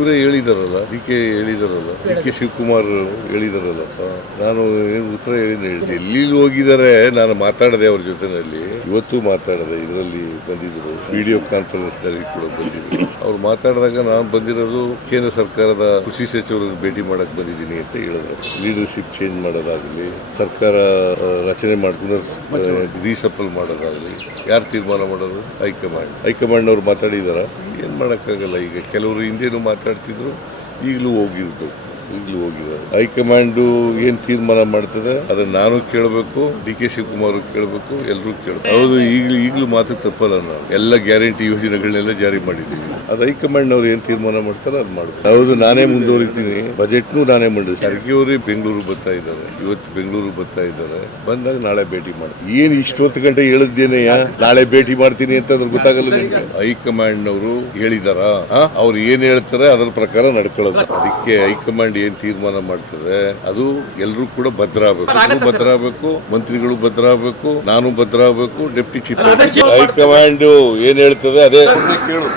ಇವರೇ ಹೇಳಿದಾರಲ್ಲ D K ಹೇಳಿದಾರಲ್ಲ ಡಿ ಕೆ ಶಿವಕುಮಾರ್ ಹೇಳಿದಾರಲ್ಲ. ನಾನು ಏನು ಉತ್ತರ ಹೇಳಿದ್ರೆ ಹೇಳಿದೆ ಎಲ್ಲಿ ಹೋಗಿದ್ದಾರೆ ನಾನು ಮಾತಾಡದೆ ಅವ್ರ ಜೊತೆನಲ್ಲಿ. ಇವತ್ತು ಮಾತಾಡದೆ ಇದರಲ್ಲಿ ಬಂದಿದ್ರು. ವಿಡಿಯೋ ಕಾನ್ಫರೆನ್ಸ್ನಲ್ಲಿ ಕೂಡ ಬಂದಿದ್ರು. ಅವ್ರು ಮಾತಾಡಿದಾಗ ನಾನು ಬಂದಿರೋದು ಕೇಂದ್ರ ಸರ್ಕಾರದ ಕೃಷಿ ಸಚಿವರನ್ನು ಭೇಟಿ ಮಾಡಕ್ ಬಂದಿದ್ದೀನಿ ಅಂತ ಹೇಳಿದ್ರು. ಲೀಡರ್ಶಿಪ್ ಚೇಂಜ್ ಮಾಡೋದಾಗಲಿ ಸರ್ಕಾರ ರಚನೆ ಮಾಡ್ಕೊಂಡು ರೀಸಪಲ್ ಮಾಡೋದಾಗಲಿ ಯಾರು ತೀರ್ಮಾನ ಮಾಡೋದು? ಹೈಕಮಾಂಡ್. ಹೈಕಮಾಂಡ್ ಅವ್ರು ಮಾತಾಡಿದಾರ. ಏನು ಮಾಡೋಕ್ಕಾಗಲ್ಲ? ಈಗ ಕೆಲವರು ಹಿಂದೇನು ಮಾತಾಡ್ತಿದ್ರು ಈಗಲೂ ಹೋಗಿರ್ಬೇಕು ಈಗಲೂ ಹೋಗಿದ್ದಾರೆ ಹೈಕಮಾಂಡು ಏನ್ ತೀರ್ಮಾನ ಮಾಡ್ತದೆ, ಅದನ್ನ ನಾನು ಕೇಳಬೇಕು, ಡಿ ಕೆ ಶಿವಕುಮಾರ್ ಕೇಳಬೇಕು ಎಲ್ಲರೂ ಕೇಳಬೇಕು. ಹೌದು, ಈಗಲೂ ಈಗಲೂ ಮಾತು ತಪ್ಪಲ್ಲ ನಾವು. ಎಲ್ಲ ಗ್ಯಾರಂಟಿ ಯೋಜನೆಗಳನ್ನೆಲ್ಲ ಜಾರಿ ಮಾಡಿದ್ದೀವಿ. ಅದು ಹೈಕಮಾಂಡ್ ಅವ್ರು ಏನ್ ತೀರ್ಮಾನ ಮಾಡ್ತಾರೆ ಅದು ಮಾಡ್ಬೇಕು. ಹೌದು, ನಾನೇ ಮುಂದುವರಿತೀನಿ. ಬಜೆಟ್ನು ನಾನೇ ಮಂಡಿಸಿ ಖರ್ಗೆ ಬೆಂಗಳೂರು ಬರ್ತಾ ಇದ್ದಾರೆ. ಇವತ್ತು ಬೆಂಗಳೂರು ಬರ್ತಾ ಇದ್ದಾರೆ. ಬಂದಾಗ ನಾಳೆ ಭೇಟಿ ಮಾಡ್ತೀನಿ ಏನು ಇಷ್ಟೊತ್ತು ಗಂಟೆ ಹೇಳಿದ್ದೇನೆ ನಾಳೆ ಭೇಟಿ ಮಾಡ್ತೀನಿ ಅಂತ ಅದ್ರ ಗೊತ್ತಾಗಲ್ಲ ನಿಮ್ಗೆ? ಹೈಕಮಾಂಡ್ ಅವರು ಹೇಳಿದಾರ ಅವ್ರು ಏನ್ ಹೇಳ್ತಾರೆ ಅದರ ಪ್ರಕಾರ ನಡ್ಕೊಳ್ಳೋದು. ಅದಕ್ಕೆ ಹೈಕಮಾಂಡ್ ಏನ್ ತೀರ್ಮಾನ ಮಾಡ್ತದೆ ಅದು ಎಲ್ಲರೂ ಕೂಡ ಭದ್ರ ಆಗ್ಬೇಕು ಭದ್ರ ಆಗ್ಬೇಕು ಮಂತ್ರಿಗಳು ಭದ್ರ ಆಗ್ಬೇಕು ನಾನು ಭದ್ರ ಆಗ್ಬೇಕು ಡೆಪ್ಟಿ ಚೀಫ್ ಹೈಕಮಾಂಡ್ ಏನ್ ಹೇಳ್ತದೆ ಅದೇ. ಕೇಳು.